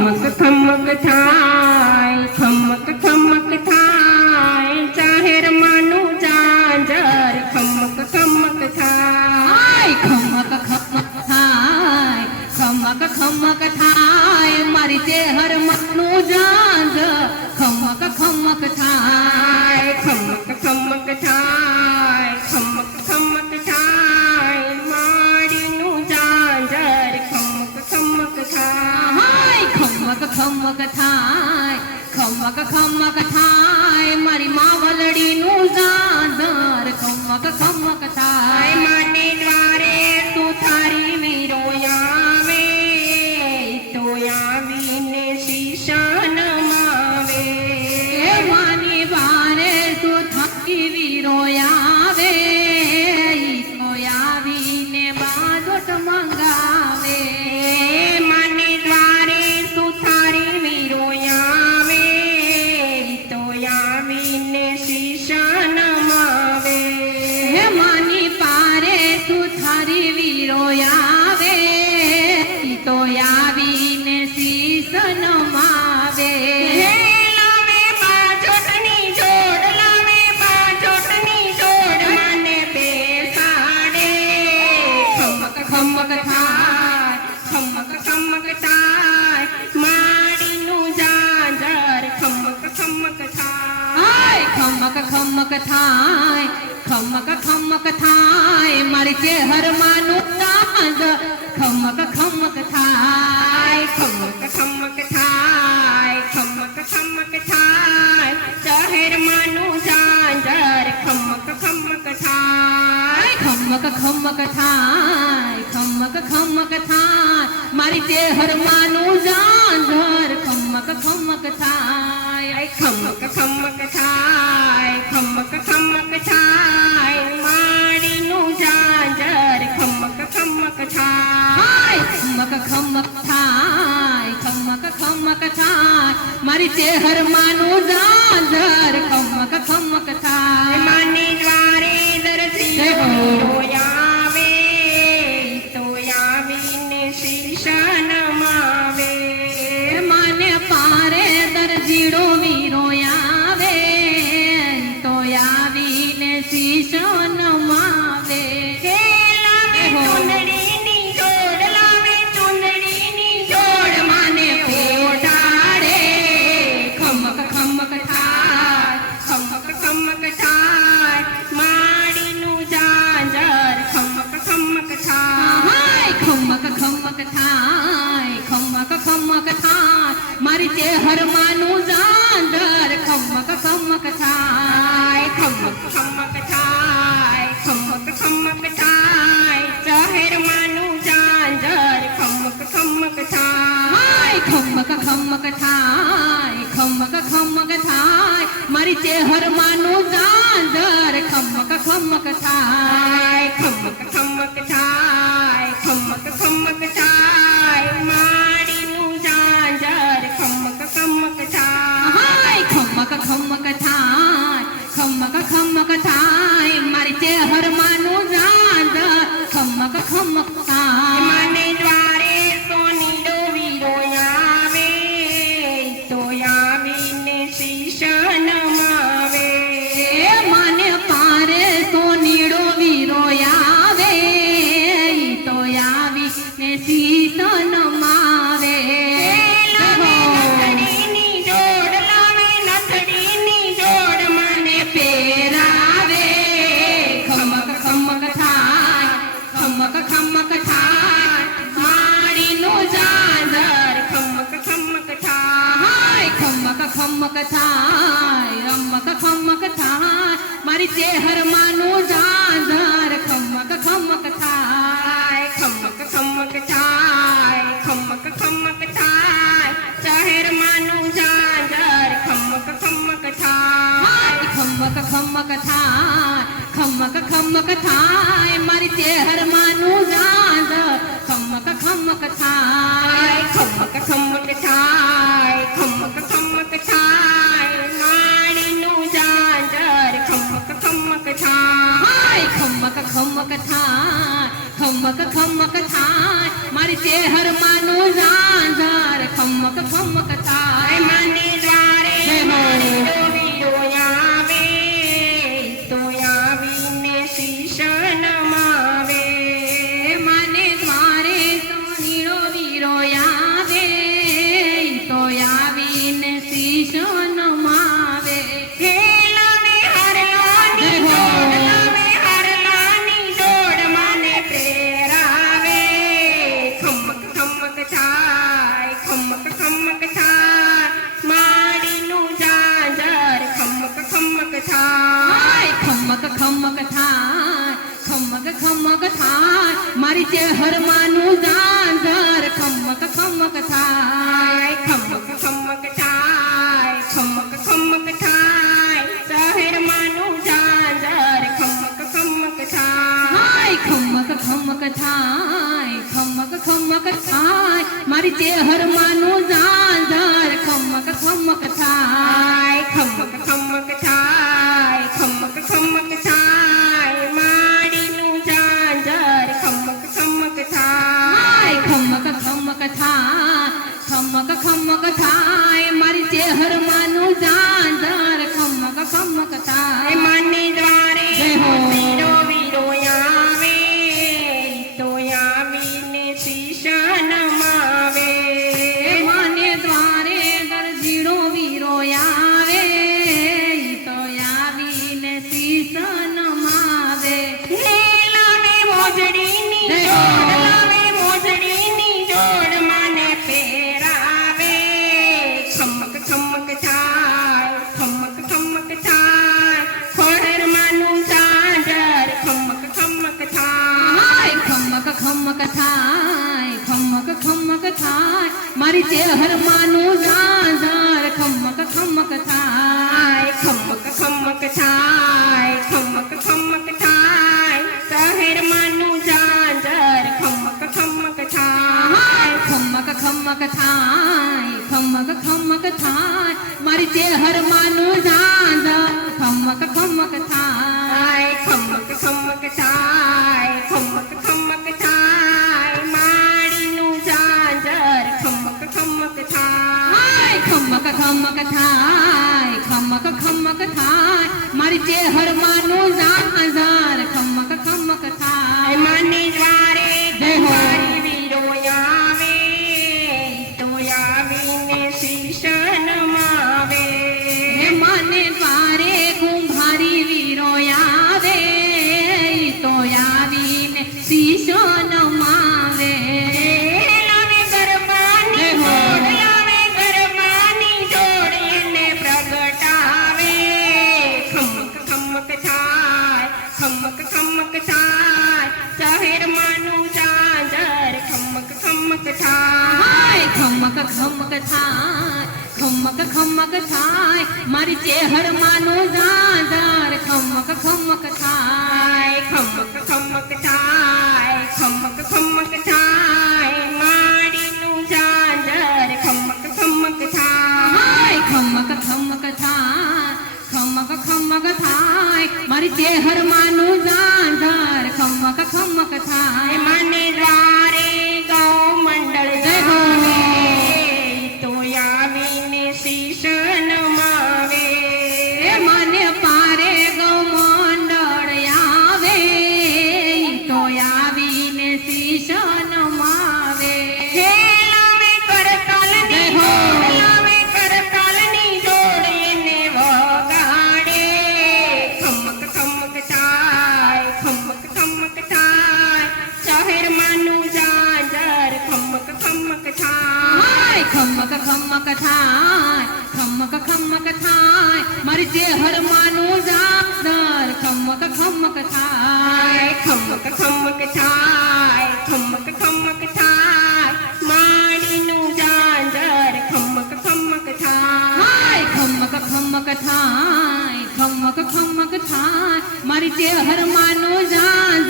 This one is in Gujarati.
ખમક ખમક થાય ખમક ખમક થાય જાહેરમાંનું ઝાંઝર ખમક ખમક થાય ખમક ખમક થાય ખમક ખમક થાય મારી ચહેરમાંનું ઝાંઝર ખમક ખમક થાય ખમક ખમક થાય ખમક ખમક થાય માડીનું ઝાંઝર ખમક ખમક થાય ખમક ખમક થાય ખમક ખમક થાય મારી માવલડીનું ઝાંઝર ખમક ખમક થાય માને દ્વારે તું થારી વીરો આવે તો આવીને શીશા નમાવે માની વારે તું થકી વીરો આવે તો આવીને બાજોટ મંગાવે માને દ્વારે તું થારી વીરો આવે તો આવીને શીશા નમાવે માની પારે તું થારી વીરો આવે તો આવીને શીશ નમાવે લાવે બાજોટની જોડ લાવે બાજોટની જોડ મને બેસાડે ખમક ખમક થાય ખમક ખમક થાય માડીનું ઝાંઝર ખમક ખમક થાય ખમક ખમક થાય ખમક ખમક થાય મારી ચહેરમાંનું ઝાંઝર ખમક ખમક થાય ખમક ખમક થાય ખમક ખમક થાય જાહેરમાંનું ઝાંઝર ખમક ખમક થાય ખમક ખમક થાય ખમક ખમક થાય મારી ચહેરમાંનું ઝાંઝર ખમક ખમક થાય ખમક ખમક થાય ખમક ખમક થાય માડીનું ઝાંઝર ખમક ખમક થાય ખમક ખમક થાય ખમક ખમક થાય મારી ચહેરમાંનું ઝાંઝર ખમક ખમક થાય માને દ્વારે દર્શી આવે તો આવીને શીશા નમાવે માને પારે દરજીડો વીરો આવે તો આવીને શીશો નમાવે લાવે ચુંદડીની જોડ લાવે ચુંદડીની જોડ માને પોઢાડે ખમક ખમક થાય ખમક ખમક થાય માડીનું ઝાંઝર ખમક ખમક થાય ખમક ખમક થાય ખમક ખમક થાય મારી ચહેરમાંનું ઝાંઝર ખમક ખમક થાય ખમક ખમક થાય ખમક ખમક થાય જાહેરમાંનું ઝાંઝર ખમક ખમક થાય ખમક ખમક થાય ખમક ખમક થાય મારી ચહેરમાંનું ઝાંઝર ખમક ખમક થાય ખમક ખમક થાય ખમક ખમક થાય માડીનું ઝાંઝર ખમક ખમક થાય ખમક ખમક થાય ખમક ખમક થાય મારી ચહેરમાંનું ઝાંઝર ખમક ખમક થાય માને દ્વારે સોનીડો વીરો આવે તો આવીને શીશા નમાવે મને પારે સોનીડો વીરો આવે તો આવીને શીશ નમાવે નથડીની જોડ લાવે નથડીની જોડ મને પેરાવે ખમક ખમક થાય ખમક ખમક થાય માડીનું ઝાંઝર ખમક ખમક થાય ખમક ખમક થાય રમક ખમક થાય મારી ચહેરમાંનું ઝાંઝર ખમક ખમક થાય ખમક ખમક થાય ખમક ખમક થાય જાહેરમાંનું ઝાંઝર ખમક ખમક થાય ખમક ખમક થાય ખમક ખમક થાય મારી ચહેરમાંનું ઝાંઝર ખમક ખમક થાય ખમક ખમક થાય ખમક ખમક થાય માડીનું ઝાંઝર ખમક ખમક થાય ખમક ખમક થાય ખમક ખમક થાય મારી ચહેરમાંનું ઝાંઝર ખમક ખમક ખમક થાય મારી ચહેરમાંનું ઝાંઝર ખમક ખમક થાય ખમક ખમક થાય ખમક ખમક થાય શહેરમાંનું ઝાંઝર ખમક ખમક થાય હાય ખમક ખમક થાય ખમક ખમક થાય મારી ચહેરમાંનું ઝાંઝર ખમક ખમક થાય ખમક ખમક થાય ખમક ખમક થાય માડીનું ઝાંઝર ખમક ખમક થાય હાય ખમક ખમક થાય ખમક ખમક થાય મારી ચહેરમાંનું ઝાંઝર ખમક ખમક થાય માને દ્વારે જય હો. વીરો વીરો આવે તો આવીને શીશ નમાવે માને દ્વારે ગરજીડો વીરો આવે ઈ તો આવીને શીશ નમાવે લાવે મોજડીની જય હો. જોડ લાવે મોજડીની જોડ મને પહેરાવે ખમક ખમક થાય ખમક ખમક થાય ખોડરમાંનું ઝાંઝર ખમક ખમક થાય હાય ખમક ખમક થાય ખમક ખમક થાય મારી ચહેરમાંનું ઝાંઝર ખમક ખમક થાય ખમક ખમક થાય ખમક ખમક થાય શહેરમાંનું ઝાંઝર ખમક ખમક થાય હાય ખમક ખમક થાય ખમક ખમક થાય મારી ચહેરમાંનું ઝાંઝર ખમક ખમક થાય ખમક ખમક થાય ખમક ખમક થાય માડીનું ઝાંઝર ખમક ખમક થાય હાય ખમક ખમક થાય ખમક ખમક થાય મારી ચહેરમાંનું ઝાંઝર ખમક ખમક થાય માને દ્વારે જય હો. મારી વીરો આવે તો આવીને શીશ નમાવે હે માને દ્વારે કુંભારી વીરો આવે ઈ તો આવીને શીશો નમાવે લાવે ગરબાની જય હો. જોડ લાવે ગરબાની જોડ એને પ્રગટાવે ખમક ખમક થાય ખમક ખમક થાય શહેરમાંનું ઝાંઝર ખમક ખમક થાય હાય ખમક ખમક થાય ખમક ખમક થાય મારી ચહેરમાંનું ઝાંઝર ખમક ખમક થાય ખમક ખમક થાય ખમક ખમક થાય માડીનું ઝાંઝર ખમક ખમક થાય હાય ખમક ખમક થાય ખમક ખમક થાય મારી ચહેરમાંનું ઝાંઝર ખમક ખમક થાય મને દ્વારે ગૌ મંડળ જય હો. તો આવીને શીશ નમાવે એ મને પારે ગૌ મંડળ આવે ઈ તો આવીને શીશ નમાવે લાવે કરતાલની જય હો. જોડ લાવે કરતાલની જોડ એને વગાડે ખમક ખમક થાય ખમક ખમક થાય શહેરમાંનું ઝાંઝર ખમક ખમક થાય હાય ખમક ખમક થાય ખમક ખમક થાય મારી ચહેરમાંનું ઝાંઝર ખમક ખમક થાય ખમક ખમક થાય ખમક ખમક થાય માડીનું ઝાંઝર ખમક ખમક થાય હાય ખમક ખમક થાય ખમક ખમક થાય મારી ચહેરમાંનું ઝાંઝર